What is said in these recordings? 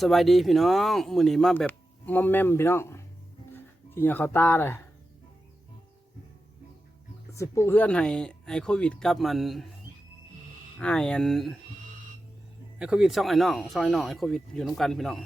สบายดีพี่น้องมือนี้มาแบบมอมแมมพี่น้องกินยาเขาตาเลยสิปลูกเพื่อนให้ไอ้โควิดกับมันไออันไอโควิดช่องไอ้น้องช่องไอ้น้องไอโควิดอยู่น้ำกันพี่น้อง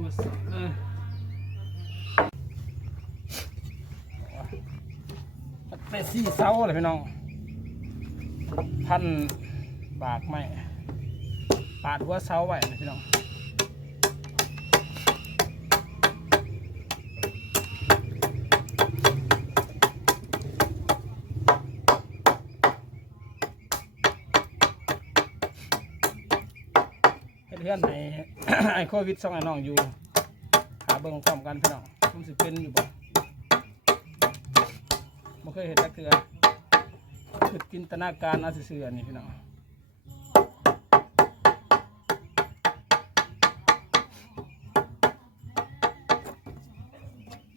บ่สเออ ไปสี่เสาเลยพี่น้อง พันบากไม่ปาดหัวเสาไว้นะพี่น้องเพื่อนให้ไอโควิดสองไอ้น้องอยู่ หาเบิ่งพร้อมกันพี่น้องมันสิเป็นอยู่บ่ บ่เคยเห็นจักเทือคือจินตนาการเอาซื่อๆอันนี้พี่น้อง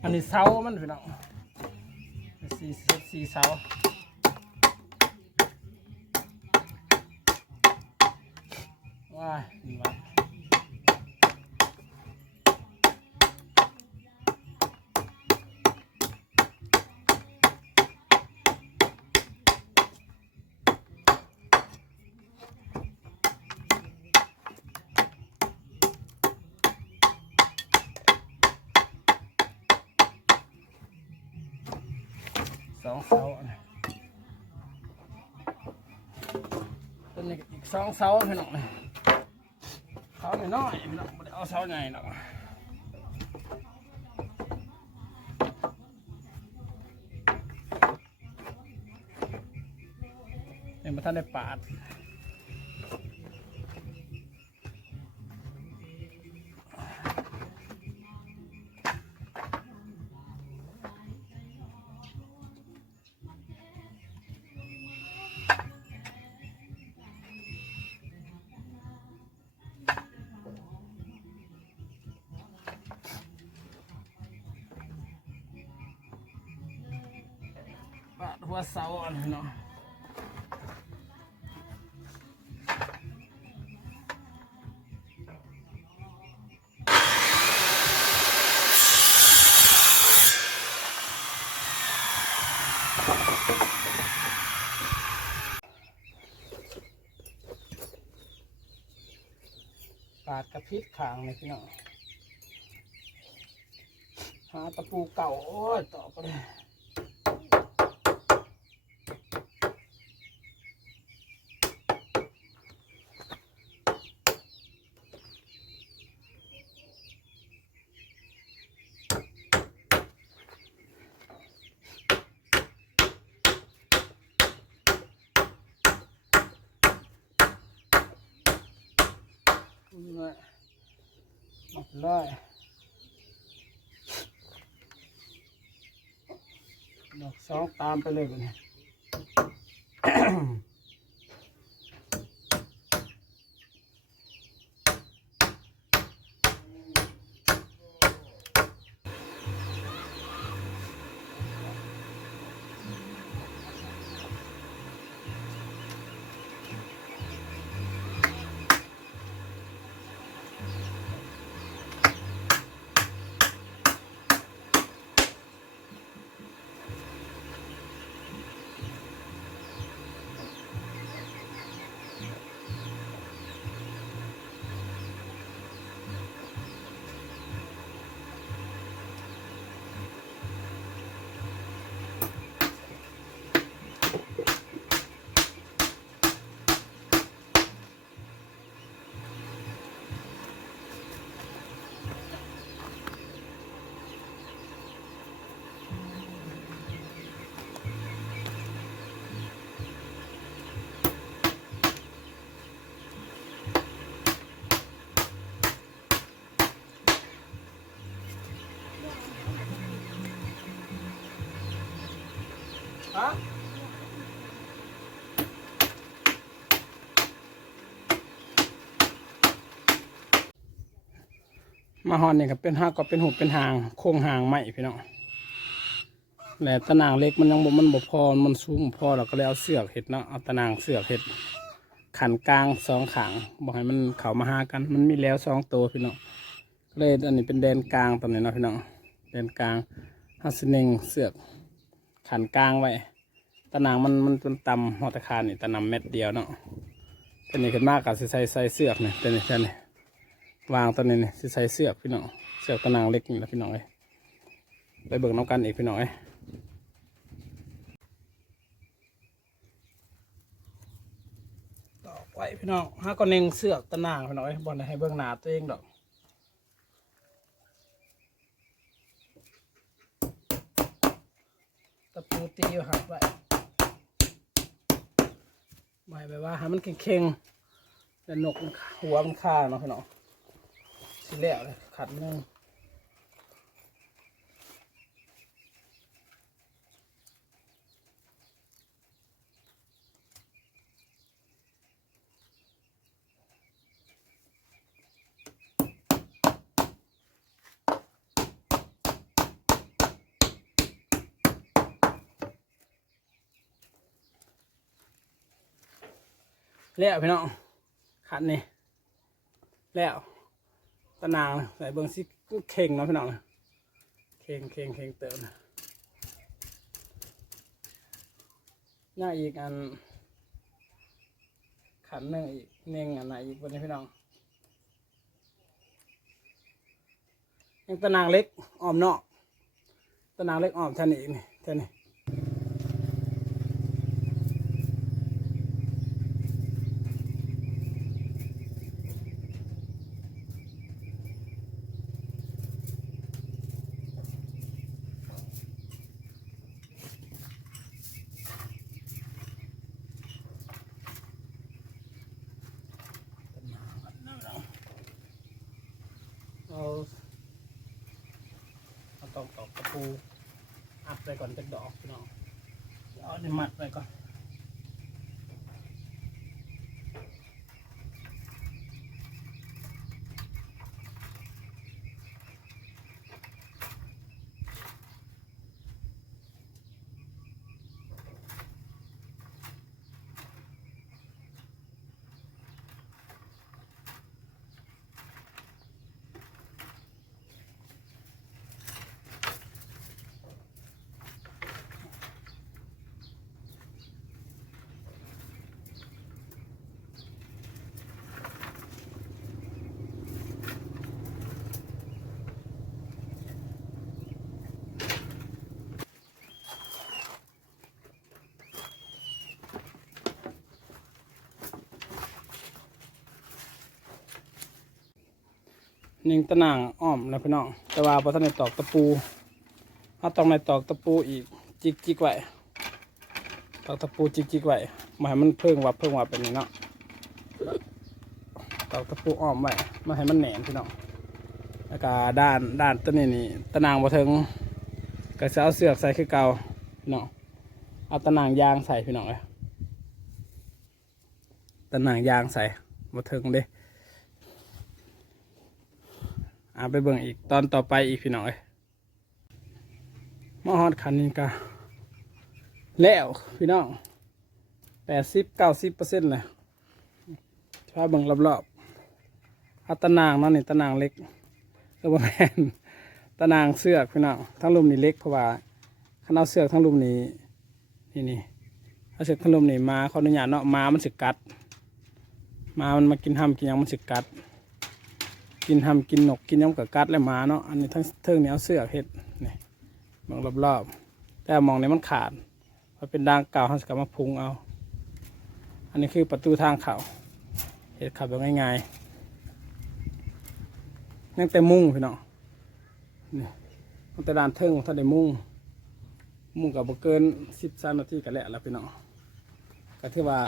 อันนี้เสามันพี่น้องสี่สี่เสาว้ายนี่ว่ะสองเสาอันนี้ตัวนี้อีก สองเสาพี่น้องเสาน้อยพี่น้องไม่ได้เอาเสาใหญ่หรอกยังไม่ทันได้ปาด ปาดหัวเสาอันพี่น้องปาดกระพริบขางเลยพี่น้องหาตะปูเก่า โอ้ยต่อไปเลย นี่หมดเลยดอกสองตามไปเลยกันเนี่ย ฮะมาฮอนนี่ก็เป็นหักก็เป็นหุบเป็นหาง โค้งหางไหม่พี่น้องแหละตะนางเล็กมันยังบ่มันบ่พอมันสูงพอเราก็เลยเอาเสือกเห็ดเนาะเอาตะนางเสือกเห็ดขันกลางสองขางบอกให้มันเข้ามาหากัน มันมีแล้วสองตัวพี่น้องก็เลยอันนี้เป็นแดนกลางตรงนี้เนาะพี่น้องแดนกลางฮัสเนงเสือก ขันกลางไว้ตะนางมันมันมันต่ำหอตะคานนี่ตะนำเม็ดเดียวเนาะตัวนี้ขึ้นมากกับสิใส่ใส่เสือกนี่ตัวนี้ตัวนี้วางตัวนี้นี่สิใส่เสือกพี่น้องเสือกตะนางเล็กนี่แหละพี่น้องเอ้ยไปเบิกน้ำกันอีกพี่น้องเอ้ยต่อไปพี่น้องห้าก็เน่งเสือกตะนางพี่น้องเอ้ยบอลให้เบิ่งหน้าตัวเองดอกะปูตีอยู่หักไว้ไว้แบบว่าหามันเข่งๆแล้วนกมันหัวมันฆ่าเนาะพี่น้องสิแล้วเลยขัดนึง แล้วพี่น้องขัดนี่แล้วตะนางใส่เบิ้งซิเข่งเนาะพี่น้องเข่งเข่งเข่งเติมหน้าอีกอัน ขันหนึ่งอีกเน่งอันไหนอีกวันนี้พี่น้องยังตะนางเล็กอ้อมนอกตะนางเล็กอ้อมท่านี้อีกนี่ท่นี้อาเอาตอ กระปูอัดไปก่อนเป็นดอกพี่น้องเอาเนมัดไปก่อน หนิ่งตะนางอ้อมนะพี่น้อง แต่ว่าพอท่านในตอกตะปูเอาต้องในตอกตะปูอีกจิกจิกไว้ตอกตะปูจิกจิกไว้มาให้มันเพิ่งวับเพิ่งวับเป็นนี้เนาะตอกตะปูอ้อมไว้มาให้มันแหนพี่น้องแล้วก็ด้านด้านตัวนี้นี่ตะนางบ่ถึงก็จะเอาเสือกใส่คือเก่าพี่น้องเอาตะนางยางใส่พี่น้องเลยตะนางยางใส่บ่ถึงเด้ อาไปเบิ่งอีกตอนต่อไปอีกพี่น้องเอ้ยมาฮอดคันนี้ก็แล้วพี่น้องแปดสิบเก้าสิบเปอร์เซ็นต์เลยพาเบิ่งรอบๆอาตนางนาะนี่ตนางเล็กเออบ่แม่นตนางเสือกพี่น้องทั้งลุมนี่เล็กเพราะว่าคันเอาเสือกทั้งลุมนี้นี่นี่เอาเสือกทั้งลุมนี่มาเขออนุญาตเนาะมามันสิกัด มามันมากินห้ำกินยังมันสิกัด กินทำกินนกกินย้ำกับกัดและหมาเนาะอันนี้ทั้งเทิงเนี้เอเสือเห็ดนี่มองรอบๆแต่มองในมันขาดมันเป็นด่างเก่าเขาสกมาพุงเอา อันนี้คือประตูทางเขาเห็ดขับแบบง่ายๆนั่งแต่มุ่งพี่น้องนี่ตั้งแต่ด่านเทิงถ้าได้มุ่ง มุ่งกับเกินสิบสามนาทีกันแหล้วล่ะพี่น้องก็ถือว่า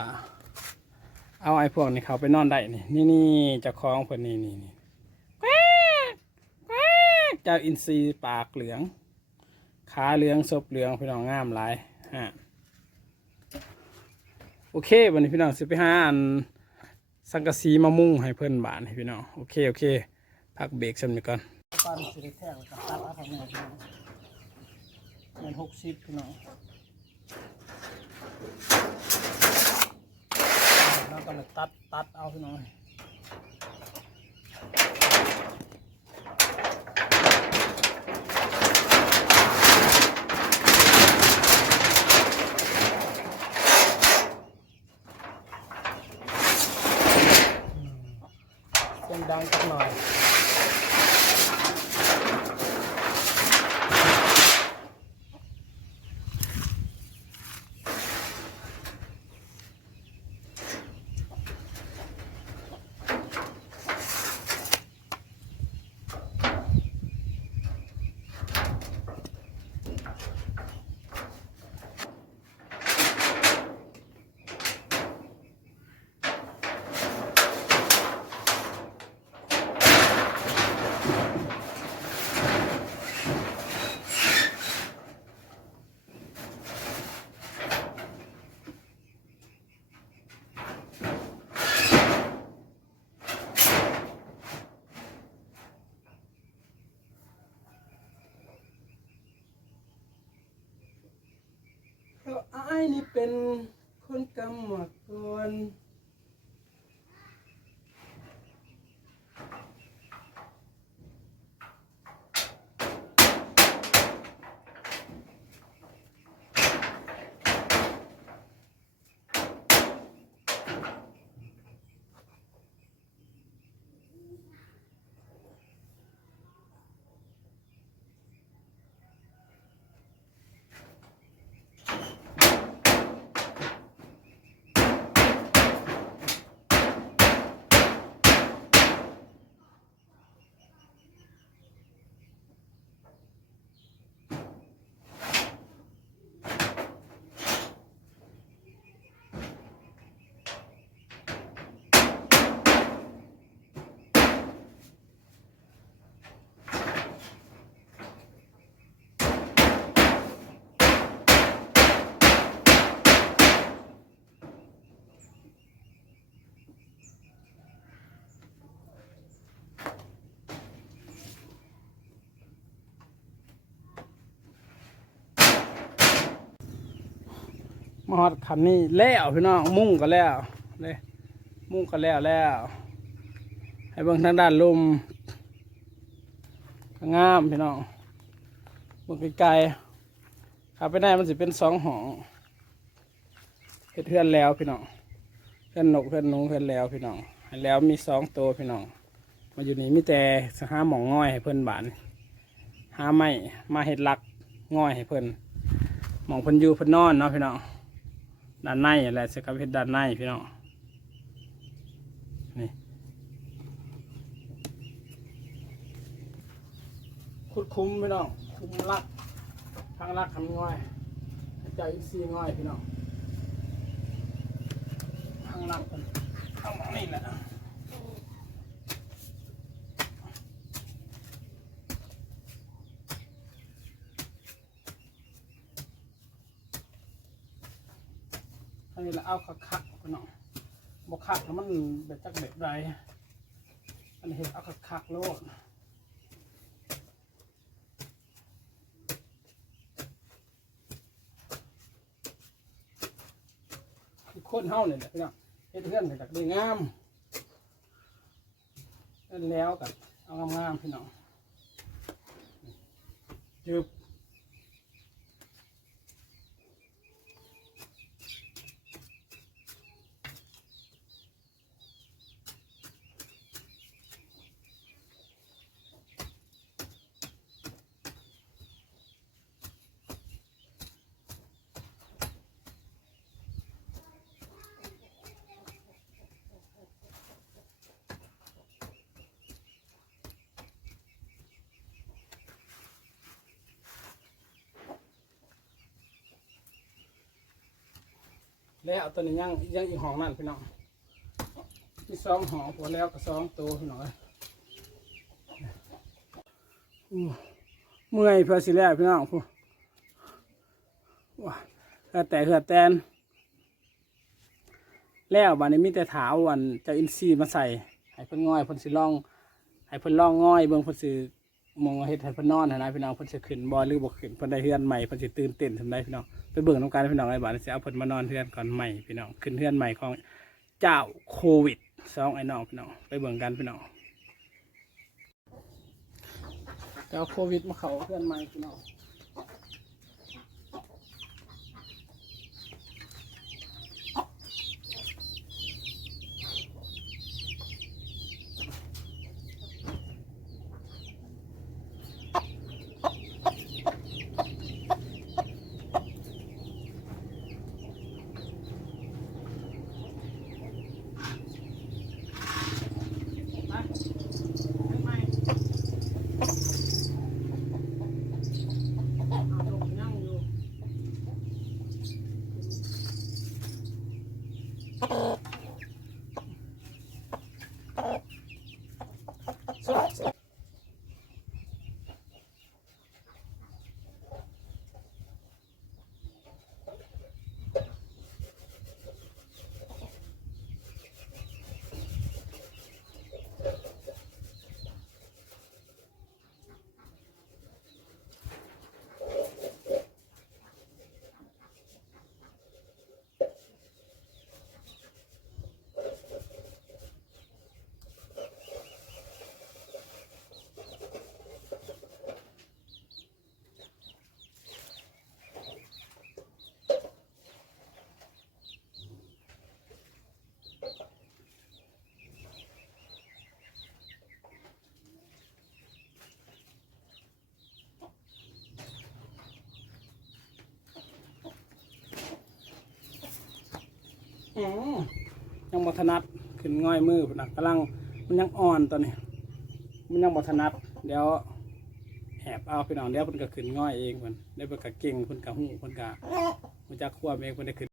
เอาไอ้พวกนี้เขาไปนอนได้นี่นี่เจะคล้าของเพิ่นนี่นี่นี่ แกวกแกวกเจ้าอินทรีปากเหลือง ขาเหลืองศพเหลืองพี่น้องงามหลายฮะโอเควันนี้พี่น้องสิไปหาอันสังกะสีมามุ่งให้เพื่อนบ้านให้พี่น้องโอเคโอเคพักเบรกสักนิดก่อนตอนสิได้แทงกับตัดเอาทางนี้พี่อนหกสิบพี่น้องแล้วก็เลยตัดตัดเอาพี่น้อง เสีย มาฮอดขันนี้แล้วพี่น้องมุ่งก็แล้วเลยมุ่งก็แล้วแล้ว ให้เบิ่งทางด้านลมงามพี่น้องเบิ่งไกลๆขับไปได้มันสิเป็นสองหองเฮ็ดเพื่อนแล้วพี่น้องเพื่อนนกเพื่อนนุงเพื่อนแล้วพี่น้องแล้วมีสองตัวพี่น้องมาอยู่นี่มีแต่สหาหมองง่อยให้เพื่อนบานหาไม้มาเห็ดลักง่อยให้เพื่อนหมองเพิ่อนอยู่เพิ่อนนอนเนาะพี่น้อง ด้านในอะไรสกับเฮ็ดด้านในพี่น้องนี่คุดคุ้มพี่น้องคุ้มลักทางลักทำง่อยใจอีกซีง่อยพี่น้องทางลักเพิ่นทางหมองนี่แหละ เอาขักขักๆพี่น้องบกขักแล้วมันแบบจักแบบไรอันนี้เห็นเอาขักขักโลดคือคนเฮาเนี่ยแหละพี่น้องเฮ็ดเพื่อนจากได้งามนั่นแล้วกับเอางามๆพี่น้องจึบ แล้วตัวนี้ยังยังอีกห้องนั่นพี่น้องที่สองห้องพอแล้วก็สองตัวพี่น้องเอ้หูเมื่อยเพื่อสิแล้วพี่น้องผู้ว้าแต่เหือแตนแล้วบานนี้มีแต่ถาวันเจ้าอินซีมาใส่ให้เพิ่นง่อยเพิ่นสิลองให้เพิ่นลองง่อยเบิ่งเพิ่นสิ มองเฮ็ดให้เพิ่นนอนหั้นนะพี่น้องเพิ่นสิขึ้นบ่หรือบ่ขึ้นเพิ่นได้เฮือนใหม่เพิ่นสิตื่นเต้นทำได้พี่น้องไปเบิ่งนํกันพี่น้องไอ้บาดสิเอาเพิ่นมานอนเฮือนก่อนใหม่พี่น้องขึ้นเฮือนใหม่ของเจ้าโควิดสองไอ้น้องพี่น้องไปเบิ่งกันพี่น้องเจ้าโควิดมาเข้าเฮือนใหม่พี่น้อง ยังบัถนัดขึ้นง่อยมือพุ่นน่ะกำลังมันยังอ่อนตอนนี้ มันยังบัถนัดเดี๋ยวแอบเอาพี่น้องเดี๋ยวเพิ่นก็ขึ้นง่อยเองเพิ่นได้เพิ่นก็เก่งเพิ่นก็ฮู้เพิ่นก็มันจะควบเองเพิ่นได้ขึ้น